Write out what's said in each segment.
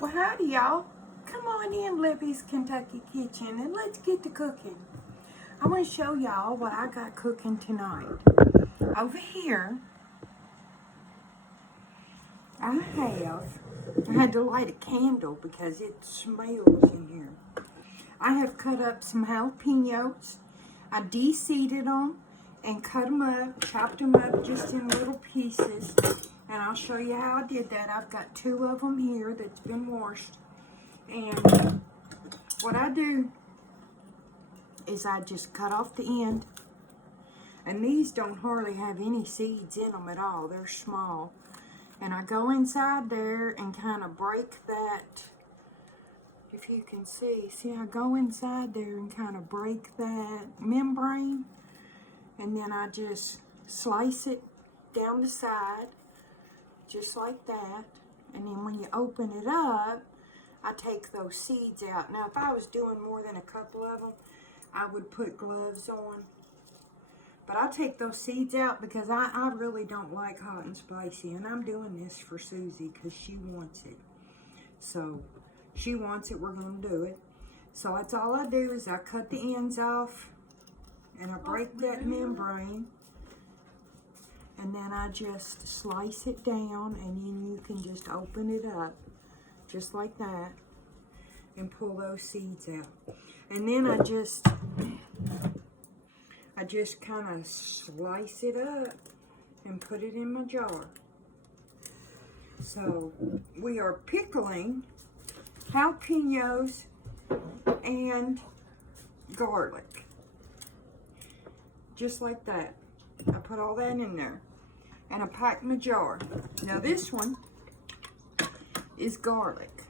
Well, howdy, y'all. Come on in, Libby's Kentucky Kitchen, and let's get to cooking. I want to show y'all what I got cooking tonight. Over here, I had to light a candle because it smells in here. I have cut up some jalapeños. I de-seeded them and cut them up, chopped them up just in little pieces. And I'll show you how I did that. I've got 2 of them here that's been washed. And what I do is I just cut off the end. And these don't hardly have any seeds in them at all. They're small. And I go inside there and kind of break that, if you can see. See, I go inside there and kind of break that membrane. And then I just slice it down the side, just like that. And then when you open it up, I take those seeds out. Now, if I was doing more than a couple of them, I would put gloves on. But I take those seeds out because I really don't like hot and spicy. And I'm doing this for Susie because she wants it. So, she wants it, we're going to do it. So, that's all I do is I cut the ends off. And I break that membrane. And then I just slice it down. And then you can just open it up. Just like that. And pull those seeds out. And then I just kind of slice it up and put it in my jar. So we are pickling jalapeños and garlic. Just like that. I put all that in there. And I packed my jar. Now this one is garlic.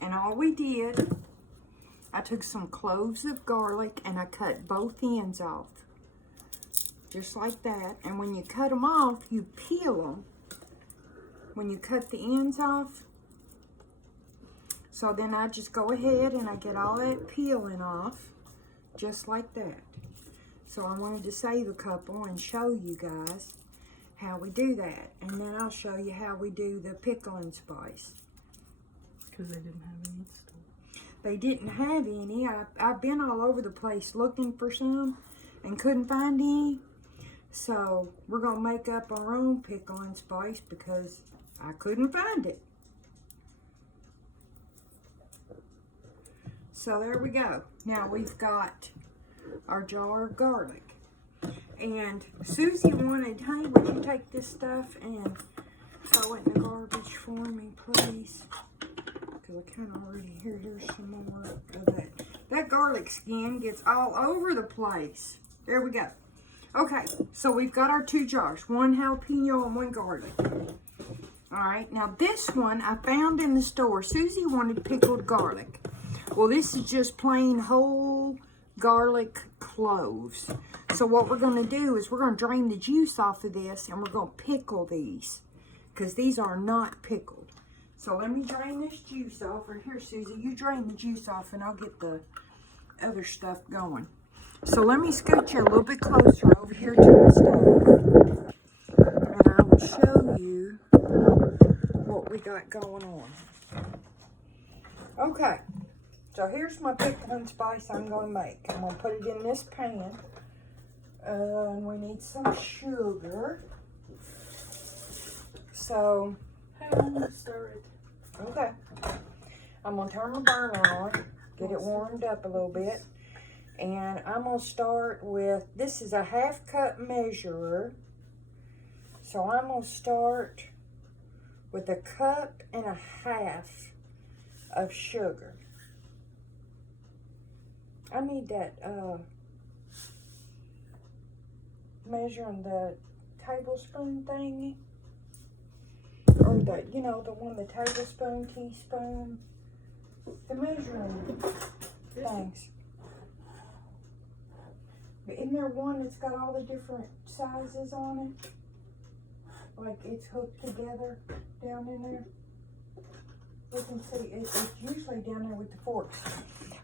And all we did, I took some cloves of garlic and I cut both ends off. Just like that. And when you cut them off, you peel them. When you cut the ends off. So then I just go ahead and I get all that peeling off. Just like that. So I wanted to save a couple and show you guys how we do that. And then I'll show you how we do the pickle and spice. Because they didn't have any still. They didn't have any. I've been all over the place looking for some and couldn't find any. So we're going to make up our own pickle and spice because I couldn't find it. So there we go. Now we've got our jar of garlic. And Susie wanted, honey, would you take this stuff and throw it in the garbage for me, please? Because I kind of already here's some more of that. That garlic skin gets all over the place. There we go. Okay, so we've got our 2 jars. 1 jalapeno and 1 garlic. Alright, now this one I found in the store. Susie wanted pickled garlic. Well, this is just plain whole garlic cloves. So what we're going to do is we're going to drain the juice off of this and we're going to pickle these. Because these are not pickled. So let me drain this juice off. Or here, Susie, you drain the juice off and I'll get the other stuff going. So let me scoot you a little bit closer over here to the stove. And I will show you what we got going on. Okay. So here's my pickle and spice I'm going to make. I'm going to put it in this pan. And we need some sugar. So, I'm going to stir it. okay. I'm going to turn my burner on. Get it warmed up a little bit. And I'm going to start with, this is a 1/2 cup measurer. So I'm going to start with 1.5 cups of sugar. I need that measuring the tablespoon thingy. Or the, you know, the one, the tablespoon, teaspoon. The measuring things. Isn't there one that's got all the different sizes on it? Like it's hooked together down in there? You can see, it's usually down there with the forks.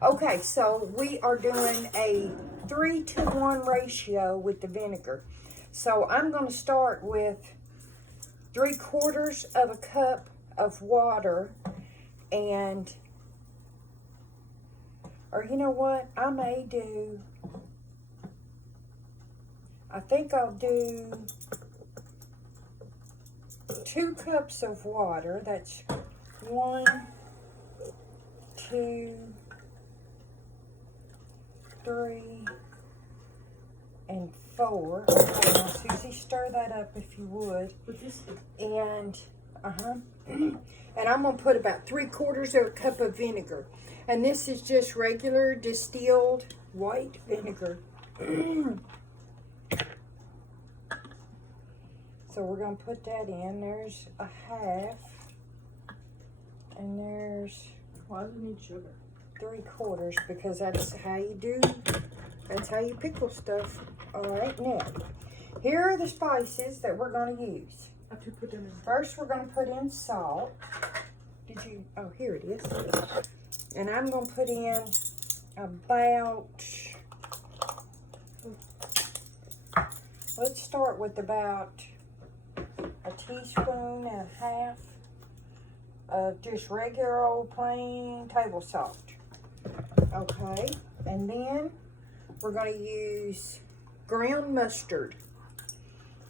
Okay, so we are doing a 3-to-1 ratio with the vinegar. So I'm going to start with 3/4 of a cup of water And, or you know what, I think I'll do 2 cups of water. That's 1, 2, 3, and 4. Okay, now Susie, stir that up if you would. And, and I'm going to put about 3/4 of a cup of vinegar. And this is just regular distilled white vinegar. So we're going to put that in. There's a half. And there's... Why does it need sugar? 3/4, because that's how you pickle stuff. All right, now, here are the spices that we're going to use. I have to put them in. First, we're going to put in salt. Oh, here it is. And I'm going to put in about, let's start with about a teaspoon and a half of just regular old plain table salt. Okay, and then we're going to use ground mustard.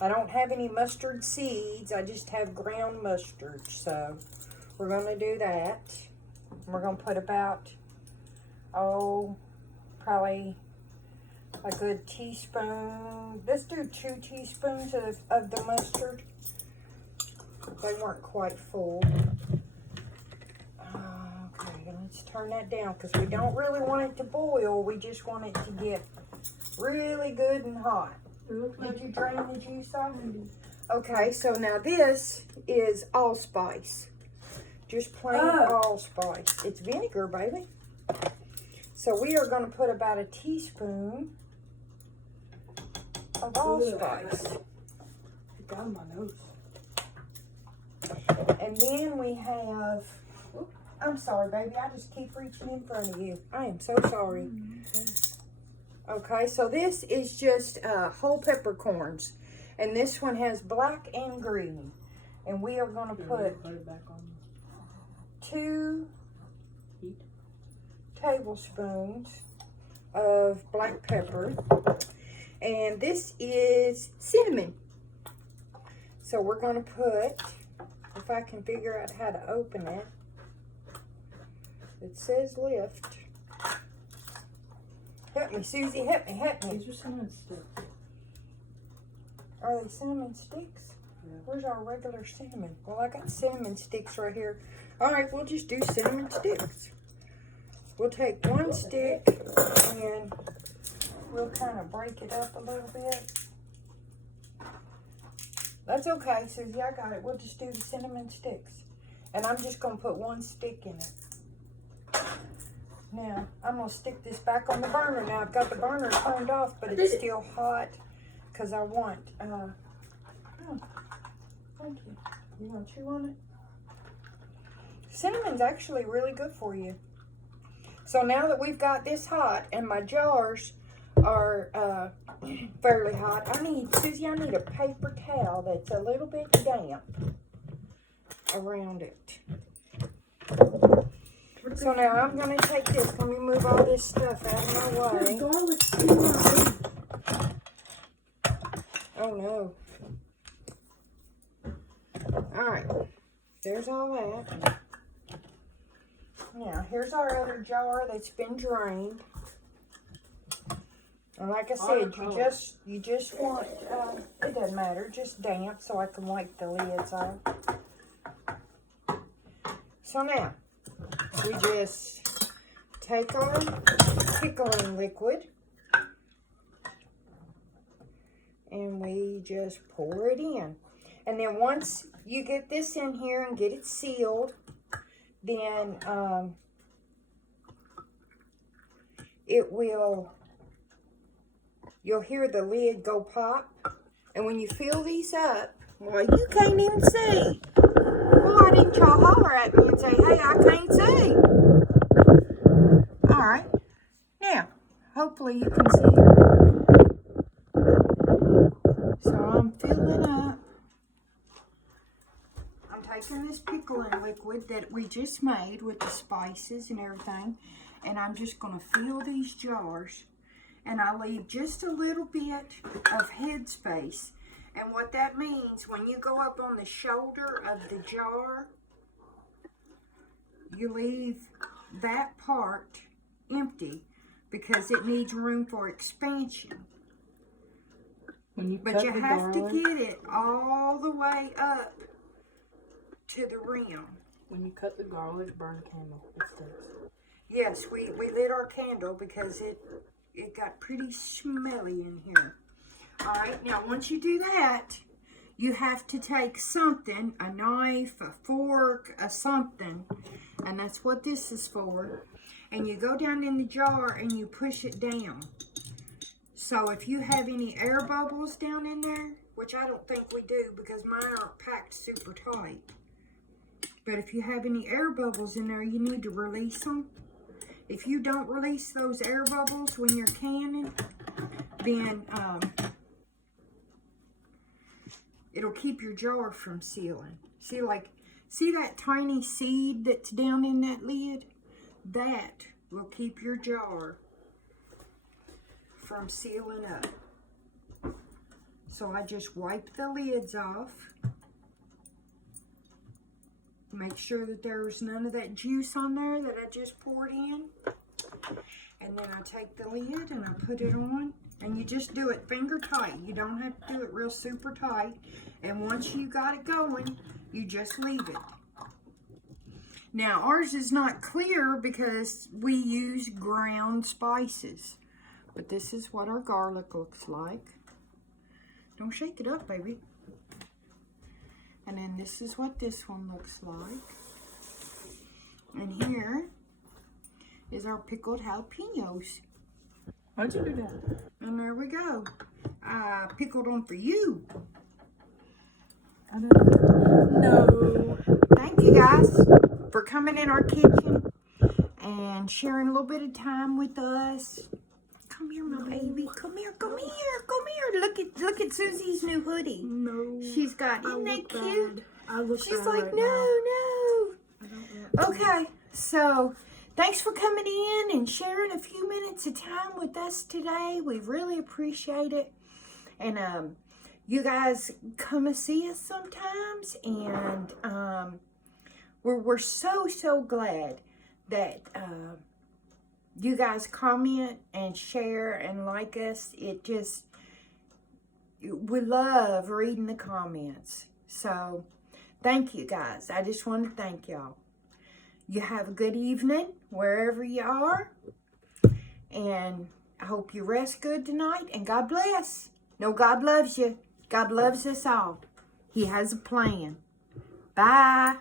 I don't have any mustard seeds, I just have ground mustard, so we're going to do that. We're going to put about, probably a good teaspoon. Let's do 2 teaspoons of the mustard. They weren't quite full. Okay, let's turn that down because we don't really want it to boil. We just want it to get really good and hot. Did you drain the juice off? Okay, so now this is allspice. Just plain allspice. It's vinegar, baby. So we are going to put about a teaspoon of allspice. It got in my nose. And then we have, I'm sorry, baby. I just keep reaching in front of you. I am so sorry. Okay, so this is just whole peppercorns. And this one has black and green. And we are going to put it back on 2 heat. tablespoons of black pepper. And this is cinnamon. So we're going to put, if I can figure out how to open it, it says lift. Help me, Susie, help me, help me. These are cinnamon sticks. Are they cinnamon sticks? Yeah. Where's our regular cinnamon? Well, I got cinnamon sticks right here. All right, we'll just do cinnamon sticks. We'll take 1 stick and we'll kind of break it up a little bit. That's okay, Susie, I got it. We'll just do the cinnamon sticks. And I'm just going to put 1 stick in it. Now, I'm going to stick this back on the burner. Now, I've got the burner turned off, but it's still hot because I want, oh, thank you. You want to chew on it? Cinnamon's actually really good for you. So now that we've got this hot and my jars are fairly hot, Susie, I need a paper towel that's a little bit damp around it. So now I'm going to take this. Let me move all this stuff out of my way. Oh no. Alright. There's all that. Now, here's our other jar that's been drained. And like I said, you just want, it doesn't matter, just damp so I can wipe the lids off. So now, we just take our pickling liquid and we just pour it in. And then once you get this in here and get it sealed, then you'll hear the lid go pop. And when you fill these up, well, you can't even see. Why didn't y'all holler at me and say, hey, I can't see? All right. Now, hopefully you can see. So I'm filling up. I'm taking this pickling liquid liquid that we just made with the spices and everything. And I'm just going to fill these jars. And I leave just a little bit of headspace. And what that means, when you go up on the shoulder of the jar, you leave that part empty because it needs room for expansion. But you have to get it all the way up to the rim. When you cut the garlic, burn the candle. It sticks. Yes, we lit our candle because it got pretty smelly in here. All right, now once you do that, you have to take something, a knife, a fork, a something, and that's what this is for. And you go down in the jar and you push it down. So if you have any air bubbles down in there, which I don't think we do because mine aren't packed super tight. But if you have any air bubbles in there, you need to release them. If you don't release those air bubbles when you're canning, then it'll keep your jar from sealing. See that tiny seed that's down in that lid? That will keep your jar from sealing up. So I just wipe the lids off. Make sure that there's none of that juice on there that I just poured in. And then I take the lid and I put it on. And you just do it finger tight. You don't have to do it real super tight. And once you got it going, you just leave it. Now ours is not clear because we use ground spices. But this is what our garlic looks like. Don't shake it up, baby. And then this is what this one looks like. And here is our pickled jalapeños. Why'd you do that? And there we go. I pickled them for you. I don't know. Thank you guys for coming in our kitchen and sharing a little bit of time with us. Come here, my baby. Come here, come here, come here. Look at Susie's new hoodie. No. She's got, isn't that cute? She's like, right no. I don't want to. Okay, so thanks for coming in and sharing a few minutes of time with us today. We really appreciate it. And you guys come and see us sometimes. And we're so glad that you guys comment and share and like us. We love reading the comments. So thank you guys. I just want to thank y'all. You have a good evening wherever you are. And I hope you rest good tonight. And God bless. No, God loves you. God loves us all. He has a plan. Bye.